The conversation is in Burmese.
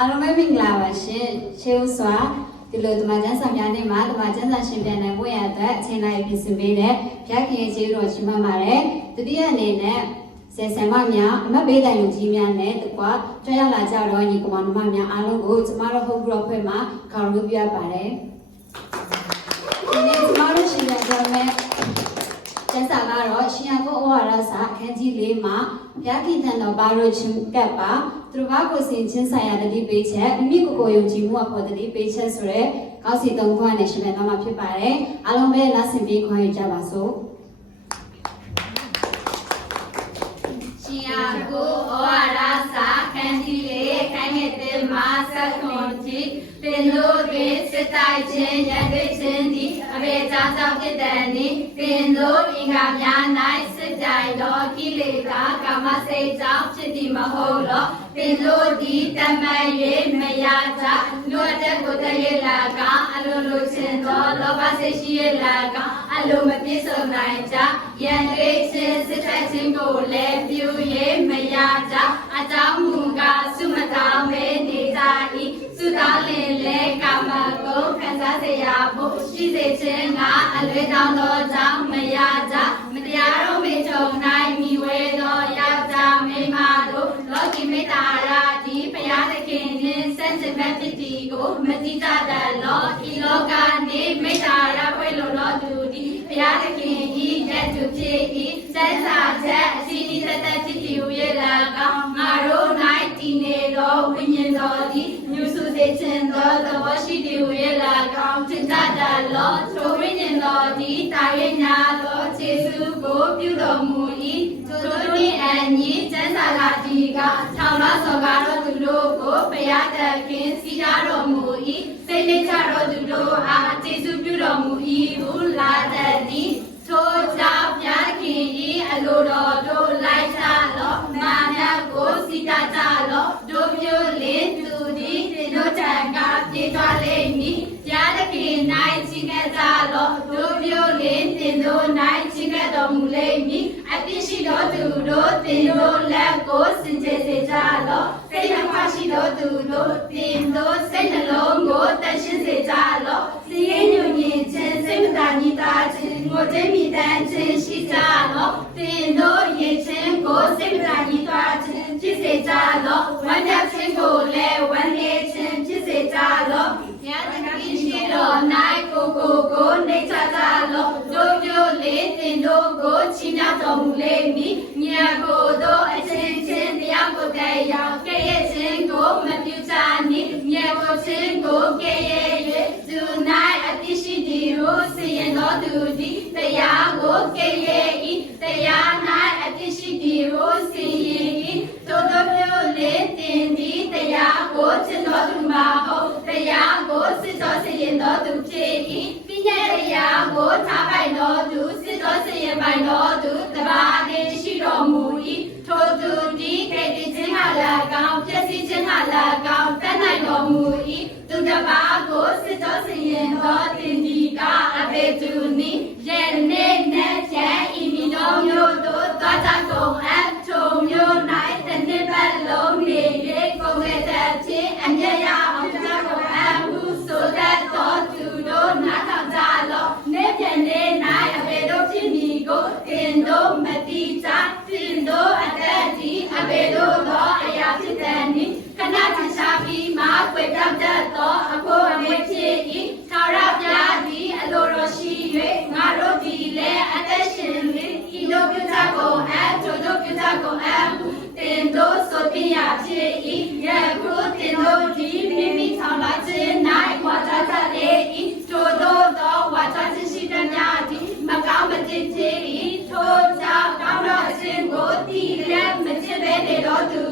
အားလုံးပဲမင်္ဂလာပါရှင်ရှေးဦးစွာဒီလိုဓမ္မကျမ်းစာများနေ့မှာဓမ္မကျမ်းစာရှင်ပြန်နိုင်ဖို့ရတဲ့အချိန်လိုက်ပြင်ဆင်ပေးတဲ့ဘုရားခင်ရဲ့ကျေးဇူးတော်ရှိမှပါတယ်တတိယအနေနဲ့ဆယ်ဆံမများအမတ်ပေးတိုင်လူကြီးများနဲ့တကွာကြွရောက်လာကြတော့ညီကောင်မများအားလုံးကိုကျမတို့ဟုတ်ပြီးတော့ဖွဲ့မှာခေါင်းလို့ပြပါတယ်ဒီနေ့ကျမတို့ရှင်ပြန်ကြမယ်ကျမ်းစာကတော့ရှင်ရဘုဩဝါဒစာအခန်းကြီး၄မှာဘုရားခင်ထံတော်ပါလို့ချင်းကပ်ပါသူတို့ဘာကိုစင်ချင်းဆိုင်ရာတတိပေးချက်မိမိကိုယ်ယုံကြည်မှုအပေါ်တတိပေးချက်ဆိုရဲကောက်စီ၃ခွန်းနဲ့ရှင်ပြန်သွားမှာဖြစ်ပါတယ်အားလုံးပဲလက်ဆင်ပြီးခွင့်ယူကြပါစို့ရှင်ရဘုဩဝါဒစာအခန်းကြီး၄ခန်းငယ်၁မှာဆက်ခွန်ကြီးပင်တို့တွင်စစ်တိုက်ခြင်းရန်တွေ့ခြင်းသည်အဘယ်ကြောင့်ဖြစ်တဲ့နည်းပင်တို့အင်္ဂါများ၌စစ်ကြိုင်သောကိလေသာကာမစိတ်ကြောင့်ဖြစ်သည်မဟုတ်လောပင်တို့သည်တမန်၍မရကြလူအတက်ကိုတည်းရလာကအလိုလိုခြင်းသောလောဘစိတ်ရှိရလာကအလိုမပြည့်စုံနိုင်ကြရန်တွေ့ခြင်းစစ်တိုက်ခြင်းကိုလည်းပြု၍မရကြအကြောင်းမူကားဆုမတောင်းမဲနေကြ၏ဆုတောင်းလင်လေကာမဂုဏ်ခံစားစေရဖို့ရှိစေခြင်းကအလွဲတောင်းသောကြောင့်မရကြမတရားတို့မေချုံ၌မိဝဲသောယောက်ျားမိန်းမတို့လောကီမေတ္တာရာဒီဘုရားသခင်နှင့်စัจจမဲ့ဖြစ်သည်ကိုမတိကြတတ်လောဤလောကနှင့်မေတ္တာရာဖွင့်လို့တော်သူသည်ဘုရားသခင်ဤရဲ့သူဖြစ်၏စัจစာချက်အစီအစဉ်သက်ဖြစ်သူရဲ့လာကောင်းငါတို့၌တည်နေသောဝိညာဉ်တော်သည်ညူစုစေခြင်းသောသဘောရှိသူရဲ့လာကောင်းတင်ကြတတ်လောထိုဝိညာဉ်တော်သည်တာ၍ညာသောခြေဆုကိုပြုတော်မူ၏ထိုတို့နှင့်အညီကျမ်းစာလာဒီကထောင်တော်စောကားတော်သူတို့ကိုဘုရားသခင်စီကားတော်မူ၏စိတ်လက်ချတော်သူတို့အားခြေဆုပြုတော်မူ၏ဟုလာတတ်သည်ထိုကြောင့်ဘုရားခင်၏အလိုတော်တို့လိုက်ကြလောမာနကိုစီကားကြလောတို့မျိုးလင်းသူသည်တို့တန်ကပြေးသွားလိမ့်မည်ဘုရားသခင်၌ချီးကပ်ကြလောတို့မျိုးလင်းတင်တို့၌ချီးကပ်တော်မူလိမ့်မည်အပြစ်ရှိသောသူတို့တင်တို့လက်ကိုစင်ကြယ်စေကြလောစိတ်နှဖရှိသောသူတို့တင်တို့စိတ်နှလုံးကိုတန်ရှင်းစေကြလောစီရင်ညွညင်ခြင်းစိတ်မသာညစ်တာခြင်းငိုကြမိတန်ခြင်းရှိကြလောတင်တို့ရင်ခြင်းကိုစိတ်မသာညစ်တာခြင်းဖြစ်စေကြလောဝမ်းမြောက်ခြင်းကိုလည်းဝမ်းနေခြင်းဖြစ်စေကြလောဘုရားသခင်ရှိတော်၌ကိုနေချကြလောတို့မျိုးလေးတင်တို့ကိုချီးမြှောက်တော်မူလိမ့်မည်မြတ်ကိုတို့အချင်းချင်းတရားကိုတရားကဲ့ရဲ့ခြင်းကိုမပြုကြနှင့်မြတ်ကိုခြင်းကိုကဲ့ရဲ့၍သူ၌အတိရှိသည်ဟုစီရင်တော်သူသည်တရားကိုကဲ့ရဲ့၏တရား၌အတိရှိသည်ဟုစီရင်၏တို့မျိုးလေးတင်သည်တရားကိုချစ်တော်သူမှာဟုတ်တရားကိုစစ်တော်စီရင်တော်သူဖြစ်၏ပညာတရားကိုထားပိုင်တော်သူစစ်တော်စီရင်ပိုင်တော်သူတပါးတည်းရှိတော်မူ၏ထိုသူသည်ကဲ့တင်ခြင်းဟာလာကောင်းဖြစ်စီခြင်းဟာလာကောင်းတတ်နိုင်တော်မူ၏သူတပါးကိုစစ်တော်စီရင်တော်တင်ဒီကအဘေသူနိရဲ့နေနဲ့ချဲဤမိတော်မျိုးတို့သွားကြကုန်အပ်ထုံမျိုး၌တနေ့ပတ်လုံးနေ၍ကုန်ခဲ့တဲ့ချင်းအမြတ်ရအောင်ကြကုန်အပ်မှုဆိုတတ်တော်သူတို့နားထောင်ကြလောနေပြန်နေ၌အဘေတို့ဖြစ်မီကိုတင်တို့မတိကြတင်တို့အသက်ဒီအဘေတို့သောအရာဖြစ်တဲ့နိခဏချရှာပြီးမှကွယ်ပြောက်တတ်သောအဖို့အမေဖြစ်၏ထာဝရဘုရားသည်အလိုတော်ရှိ၍ငါတို့သည်လည်းအသက်ရှင်လင်ဤတို့ပြုကြကုန်အပ်တို့ပြုကြကုန်အပ်တင်တို့ဆိုပြရဖြစ်၏ယခုတင်တို့သည်မိမိထောင်လာခြင်း၌ဝါကြတတ်လေ၏တို့သောဝါကြခြင်းရှိတဲ့များသည်မကောင်းမတင်ဖြစ်၏ထိုကြောင့်ကောင်းသောအခြင်းကိုတည်လည်းမချစ်ဘဲနေတော်သူ